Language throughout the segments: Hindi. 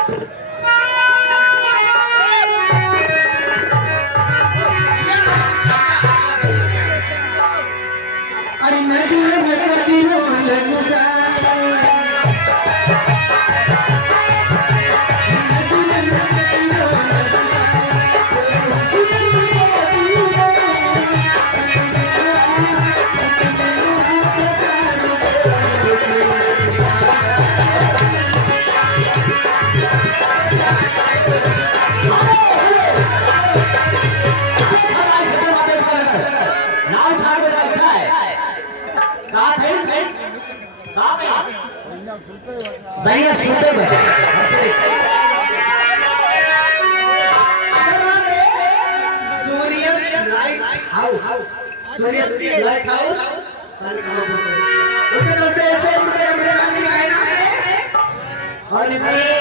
अरे नजर में कटिलो लग जाए लाइट हाउस उनके तरफ से ऐसे उनके अमृतान की लाइन आ गए और मेरे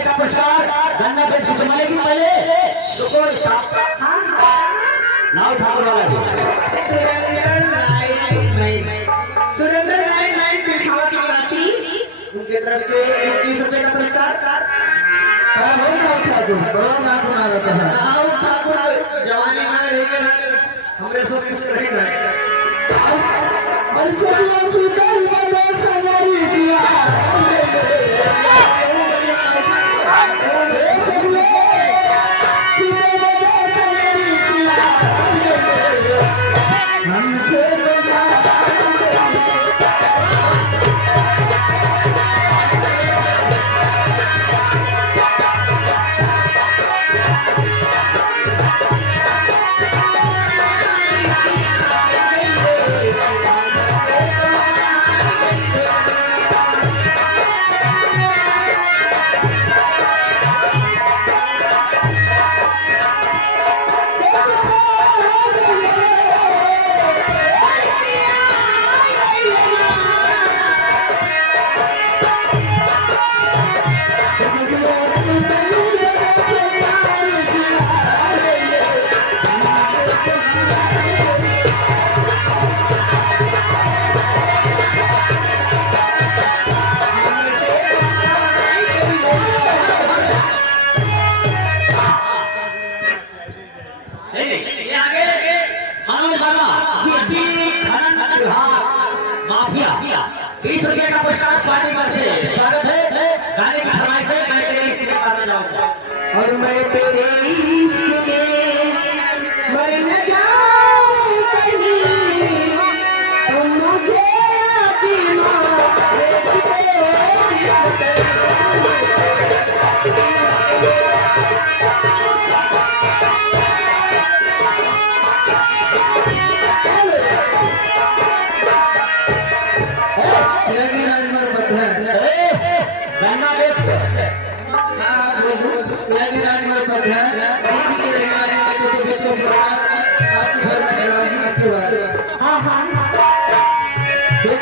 का पुरस्कार गन्ना पे संभाले की पहले नाव ठाकुर वाला सुरेंद्र लाइन पिछावा की निवासी उनके तरफ से 21 रुपए का पुरस्कार जवानी में रहेंगे हमरे सोच कुछ रहेगा माफिया 30 रुपए का पुरस्कार पार्टी पर से स्वागत है गाने की फरमाइश है मैं तेरे इश्क में गाना जाऊंगा और मैं तेरे इश्क में मर न जाऊं कहीं तुम मुझे राजमन गन्ना बेच के यानी राजमार्ग पर ध्यान दीप की रहने वाले बच्चों से विश्व प्रभाव आपके घर में चलाओगी आशीर्वाद। हाँ हाँ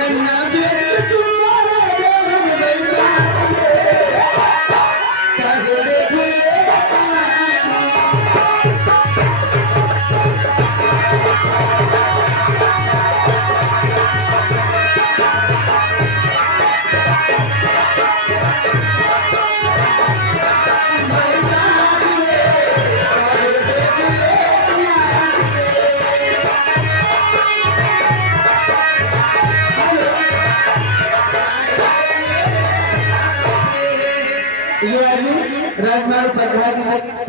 गन्ना बेच के चुम्मा रे हम वैसा चाहे दे राजमार्ग पर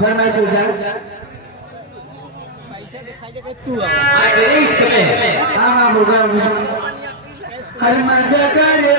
फरमाइश हो जाए। हाँ हाँ होगा हर मजा करे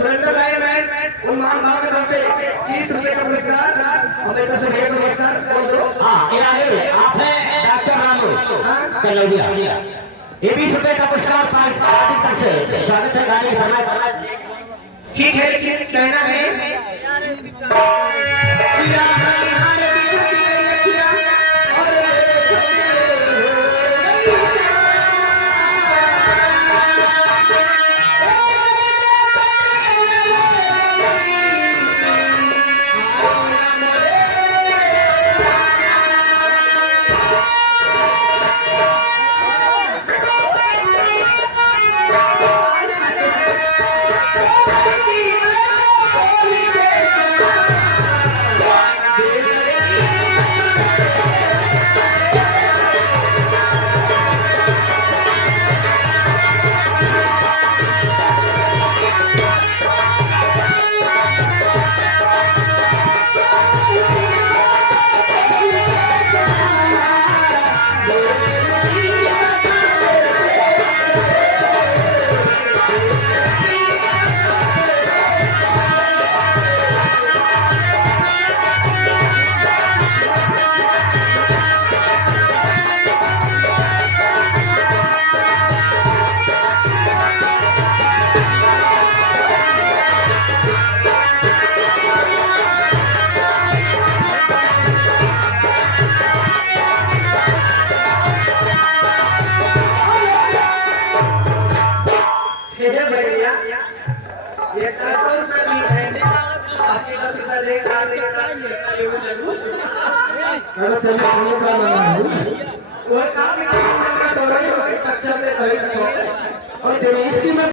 सुरेंद्र लाइन उन्मान भाव की तरफ से 30 रुपए का पुरस्कार हमें तरफ से 1 पुरस्कार हाँ ये आगे आपने डॉक्टर रानू कलौदिया ये 20 रुपए का पुरस्कार पार्टी तरफ से स्वागत है गाने भरना ठीक है कहना है और